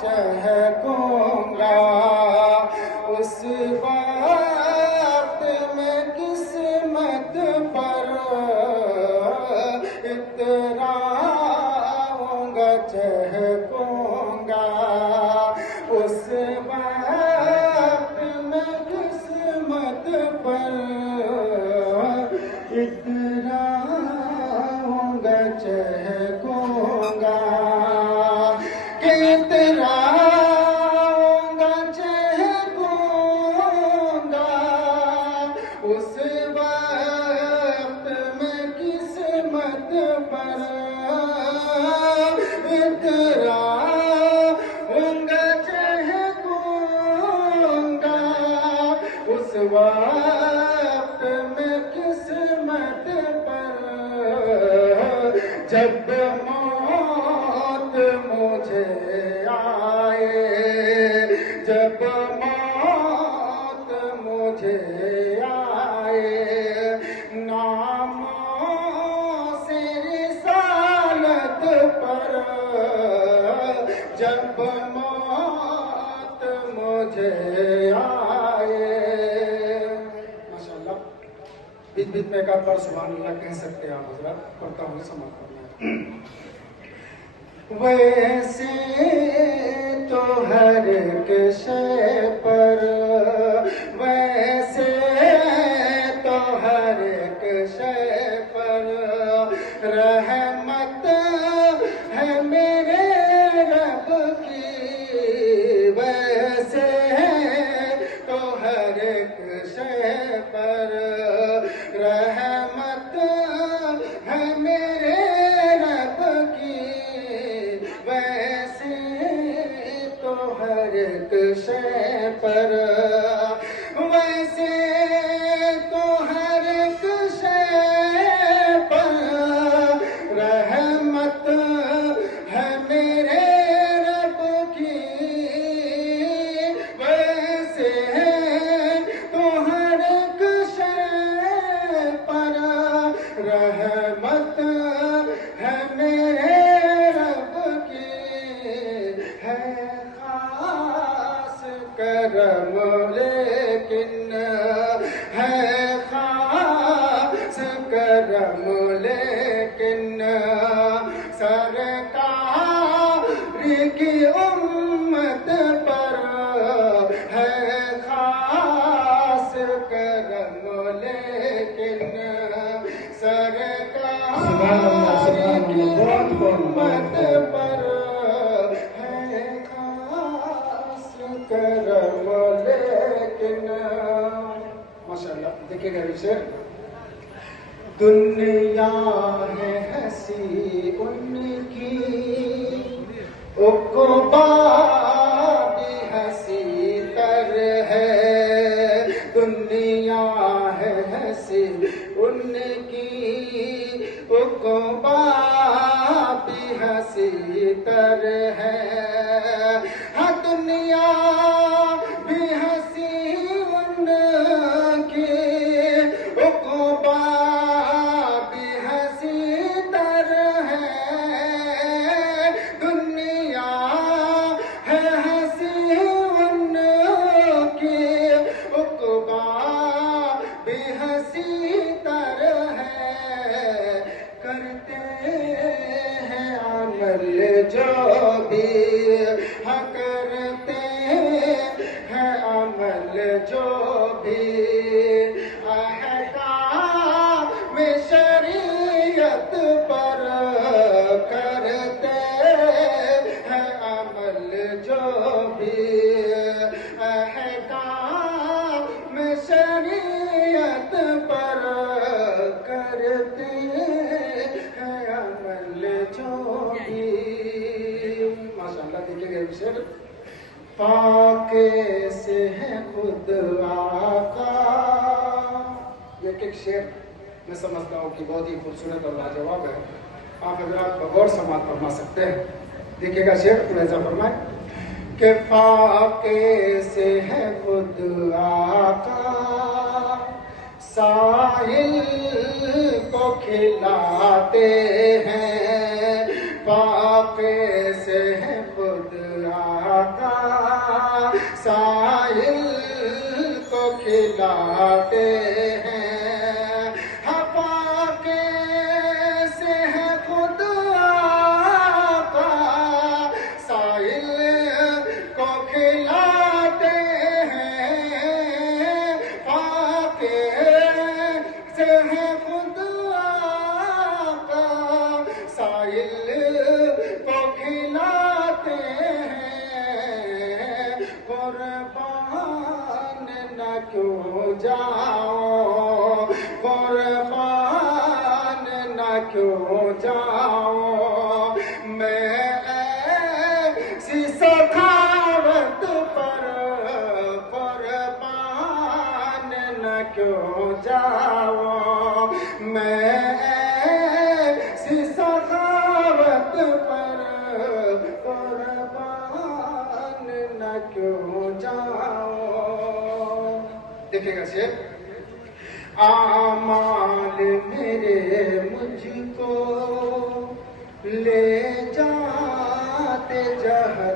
چہکوں گا اس وقت میں قسمت پر اتراؤں گا چہکوں گا اس وقت میں قسمت پر اتراؤں گا چہکوں گا کہ اتراؤں گا چہکوں گا اس وقت میں قسمت پر اتراؤں گا چہکوں گا اس وقت میں قسمت پر جب موت مجھے آئے جب موت مجھے آئے ناموں سے رسالت پر جب موت مجھے آئے ماشاءاللہ بیچ بیچ میں ایک آدھ بار سبحان اللہ کہہ سکتے ہیں آپ حضرات پڑھتا ہوں سمجھ کرنا ویسے تو ہر ایک شے پر ویسے تو ہر ایک شے پر رحمت ہے میرے رب کی ویسے تو ہر ایک شے پر رحمت ہے میرے رب کی ویسے تو ہر ایک شے پر ویسے تو ہر ایک شے پر رحمت ہے میرے رب کی ویسے تو ہر ایک شے پر رحمت ہے میرے رب کی ہے خاص کرم لیکن ہے خاص کرم لیکن سرکار کی امت پر ہے خاص کرم لیکن سرکار کی امت پر ہے خاص کرم لیکن ماشاءاللہ دیکھیں گا شعر دنیا ہے ہنسی ان کی عقبا بھی ہنسی تر ہے دنیا ہے ہنسی ان کی عقبا بھی ہنسی تر ہے ہاں دنیا بھی ہنسی ان کی عقبا بھی ہنسی تر ہے دنیا ہے ہنسی ان کی عقبا بھی ہنسی تر ہے کرتے ہیں عمل جو بھی ہاں کرتے ہیں عمل جو بھی احکام شریعت پر کرتے ہیں عمل جو بھی احکام شریعت پر کرتے ہیں عمل جو بھی ماشاءاللہ دیکھیں گے شعر پاک سے ہے خود آقا یہ ایک شعر میں سمجھتا ہوں کہ بہت ہی خوبصورت اور لاجواب ہے آپ حضرات بغور سماعت فرما سکتے ہیں دیکھیے گا شعر تو ایسا فرمائے کہ فاقے سے ہے خود آقا ساحل کو کھلاتے ہیں فاقے سے ہے خود آقا سائل کو کھلاتے ہیں فاقے سے ہے خود آقا سائل کو کھلاتے ہیں فاقے سے ہے خود آقا سائل کو کھلاتے ہیں قربان نہ کیوں جاؤ قربان نہ کیوں جاؤ میں ایسی سخاوت پر قربان نہ کیوں جاؤ میں ایسی سخاوت پر قربان نہ کیوں جاؤ دیکھیں گا شیخ اعمال میرے مجھ کو لے جاتے جہاں